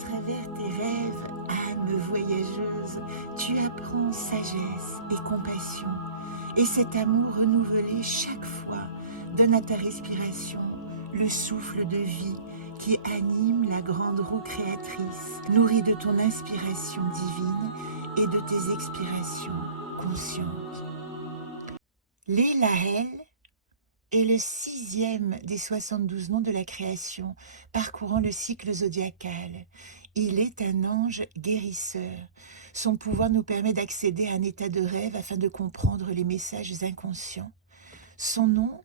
travers tes rêves, âme voyageuse, tu apprends sagesse et compassion. Et cet amour renouvelé chaque fois donne à ta respiration le souffle de vie qui anime la grande roue créatrice, nourrie de ton inspiration divine et de tes expirations conscientes. L'Élaël est le 6e des 72 noms de la création, parcourant le cycle zodiacal. Il est un ange guérisseur. Son pouvoir nous permet d'accéder à un état de rêve afin de comprendre les messages inconscients. Son nom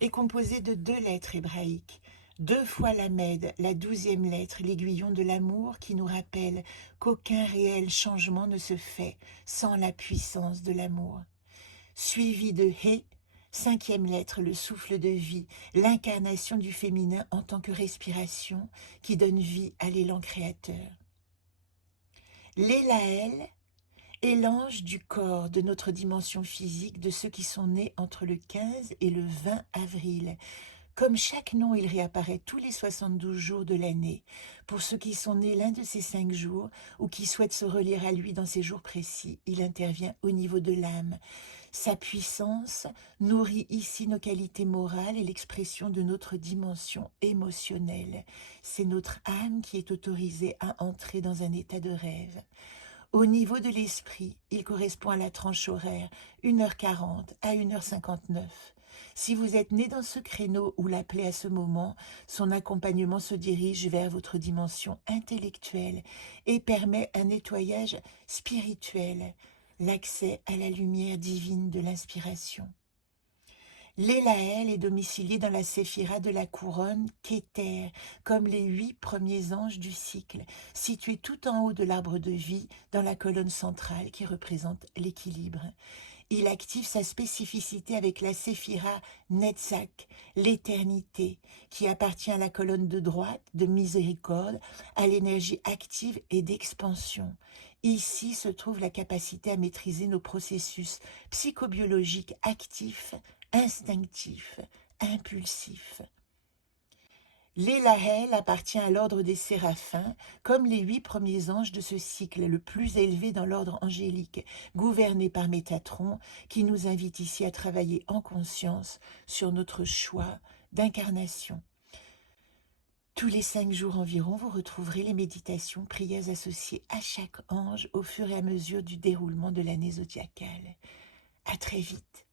est composé de 2 lettres hébraïques, 2 fois Lamed, la 12e lettre, l'aiguillon de l'amour qui nous rappelle qu'aucun réel changement ne se fait sans la puissance de l'amour. Suivi de He, 5e lettre, le souffle de vie, l'incarnation du féminin en tant que respiration qui donne vie à l'élan créateur. L'Élaël est l'ange du corps de notre dimension physique, de ceux qui sont nés entre le 15 et le 20 avril. Comme chaque nom, il réapparaît tous les 72 jours de l'année. Pour ceux qui sont nés l'un de ces 5 jours ou qui souhaitent se relire à lui dans ces jours précis, il intervient au niveau de l'âme. Sa puissance nourrit ici nos qualités morales et l'expression de notre dimension émotionnelle. C'est notre âme qui est autorisée à entrer dans un état de rêve. Au niveau de l'esprit, il correspond à la tranche horaire 1h40 à 1h59. Si vous êtes né dans ce créneau ou l'appelez à ce moment, son accompagnement se dirige vers votre dimension intellectuelle et permet un nettoyage spirituel, l'accès à la lumière divine de l'inspiration. L'Élaël est domicilié dans la séphira de la couronne Kéter, comme les 8 premiers anges du cycle, situé tout en haut de l'arbre de vie, dans la colonne centrale qui représente l'équilibre. Il active sa spécificité avec la séphira Netzach, l'éternité, qui appartient à la colonne de droite, de miséricorde, à l'énergie active et d'expansion. Ici se trouve la capacité à maîtriser nos processus psychobiologiques actifs, instinctif, impulsif. L'Élaël appartient à l'ordre des séraphins, comme les 8 premiers anges de ce cycle, le plus élevé dans l'ordre angélique, gouverné par Métatron, qui nous invite ici à travailler en conscience sur notre choix d'incarnation. Tous les 5 jours environ, vous retrouverez les méditations, prières associées à chaque ange au fur et à mesure du déroulement de l'année zodiacale. À très vite.